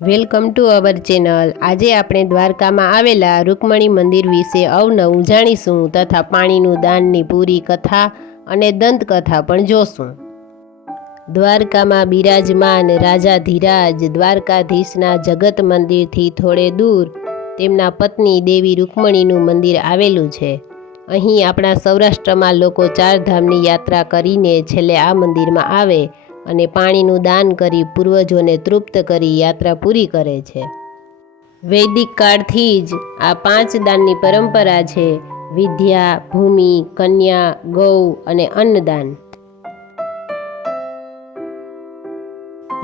Welcome to our channel. આજે આપણે દ્વારકામાં આવેલા રૂકમણી મંદિર વિશે અવનવું જાણીશું તથા પાણીનું દાનની પૂરી કથા અને દંતકથા પણ જોશું। દ્વારકામાં બિરાજમાન રાજાધિરાજ દ્વારકાધીશના જગત મંદિરથી થોડે દૂર તેમના પત્ની દેવી રૂકમણીનું મંદિર આવેલું છે। અહીં આપણા સૌરાષ્ટ્રમાં લોકો ચારધામની યાત્રા કરીને છેલ્લે આ મંદિરમાં આવે અને પાણીનું દાન કરી પૂર્વજોને તૃપ્ત કરી યાત્રા પૂરી કરે છે। વૈદિક કાળથી જ આ 5 દાનની પરંપરા છે: વિદ્યા, ભૂમિ, કન્યા, ગૌ અને અન્નદાન।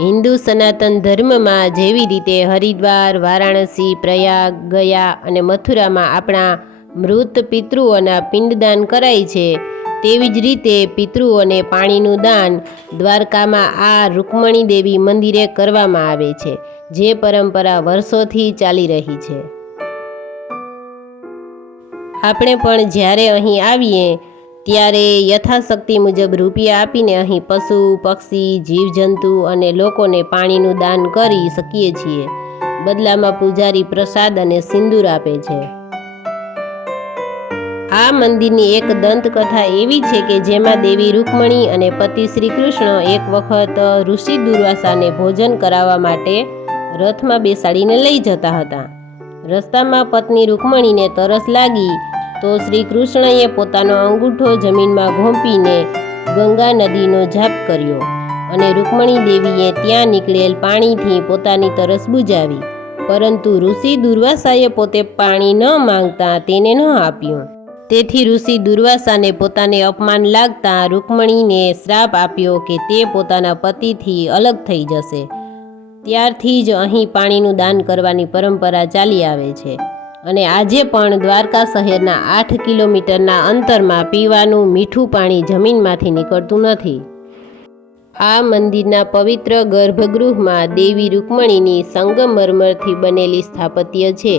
હિન્દુ સનાતન ધર્મમાં જેવી રીતે હરિદ્વાર, વારાણસી, પ્રયાગ, ગયા અને મથુરામાં આપણા મૃત પિતૃઓના પિંડદાન કરાય છે, તેવી જ રીતે પિતૃઓને પાણીનું દાન દ્વારકામાં આ રૂકમણી દેવી મંદિરે કરવામાં આવે છે, જે પરંપરા વર્ષોથી ચાલી રહી છે। આપણે પણ જ્યારે અહીં આવીએ ત્યારે યથાશક્તિ મુજબ રૂપિયા આપીને અહીં પશુ, પક્ષી, જીવજંતુ અને લોકોને પાણીનું દાન કરી શકીએ છીએ। બદલામાં પૂજારી પ્રસાદ અને સિંદૂર આપે છે। આ મંદિરની એક દંતકથા એવી છે કે જેમાં દેવી રૂકમણી અને પતિ શ્રી કૃષ્ણ એક વખત ઋષિ દુર્વાસાને ભોજન કરાવવા માટે રથમાં બેસાડીને લઈ જતા હતા। રસ્તામાં પત્ની રૂકમણીને તરસ લાગી તો શ્રી કૃષ્ણએ પોતાનો અંગૂઠો જમીનમાં ઘોંપીને ગંગા નદીનો જાપ કર્યો અને રૂકમણી દેવીએ ત્યાં નીકળેલ પાણીથી પોતાની તરસ બુજાવી, પરંતુ ઋષિ દુર્વાસાએ પોતે પાણી ન માંગતા તેને ન આપ્યું। તેથી ઋષિ દુર્વાસાને પોતાને અપમાન લાગતા રૂકમણીને શ્રાપ આપ્યો કે તે પોતાના પતિથી અલગ થઈ જશે। ત્યારથી જ અહીં પાણીનું દાન કરવાની પરંપરા ચાલી આવે છે અને આજે પણ દ્વારકા શહેરના 8 કિલોમીટરના અંતરમાં પીવાનું મીઠું પાણી જમીનમાંથી નીકળતું નથી। આ મંદિરના પવિત્ર ગર્ભગૃહમાં દેવી રૂકમણીની સંગમરમરથી બનેલી સ્થાપત્ય છે,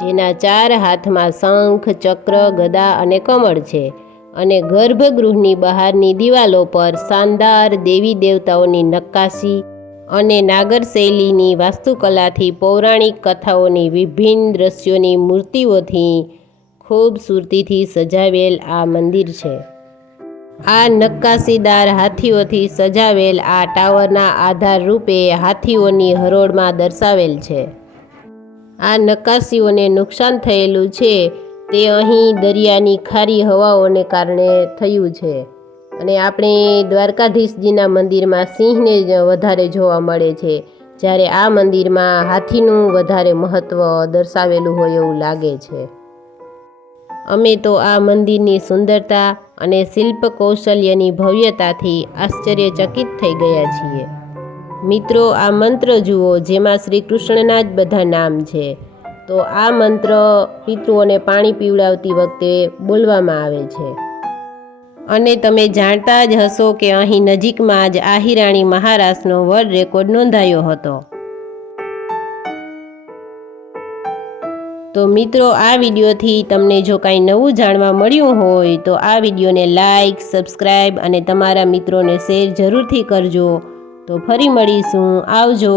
જેના 4 હાથમાં શંખ, ચક્ર, ગદા અને કમળ છે અને ગર્ભગૃહની બહારની દિવાલો પર શાનદાર દેવી દેવતાઓની નક્કાશી અને નાગર શૈલીની વાસ્તુકલાથી પૌરાણિક કથાઓની વિભિન્ન દ્રશ્યોની મૂર્તિઓથી ખૂબસૂરતીથી સજાવેલ આ મંદિર છે। આ નક્કાશીદાર હાથીઓથી સજાવેલ આ ટાવરના આધાર રૂપે હાથીઓની હરોળમાં દર્શાવેલ છે। આ નક્કાશીઓને નુકસાન થયેલું છે તે અહીં દરિયાની ખારી હવાઓને કારણે થયું છે અને આપણે દ્વારકાધીશજીના મંદિરમાં સિંહને વધારે જોવા મળે છે, જ્યારે આ મંદિરમાં હાથીનું વધારે મહત્ત્વ દર્શાવેલું હોય એવું લાગે છે। અમે તો આ મંદિરની સુંદરતા અને શિલ્પ કૌશલ્યની ભવ્યતાથી આશ્ચર્યચકિત થઈ ગયા છીએ। મિત્રો, આ મંત્ર જુઓ, જેમાં શ્રી કૃષ્ણના જ બધા નામ છે। તો આ મંત્ર પિતૃઓને પાણી પીવડાવતી વખતે બોલવામાં આવે છે અને તમે જાણતા જ હશો કે અહીં નજીકમાં જ આહિરાણી મહારાજનો વર્લ્ડ રેકોર્ડ નોંધાયો હતો। તો મિત્રો, આ વિડીયોથી તમને જો કાંઈ નવું જાણવા મળ્યું હોય તો આ વિડીયોને લાઈક, સબસ્ક્રાઈબ અને તમારા મિત્રોને શેર જરૂરથી કરજો। તો ફરી મળીશું। આવજો।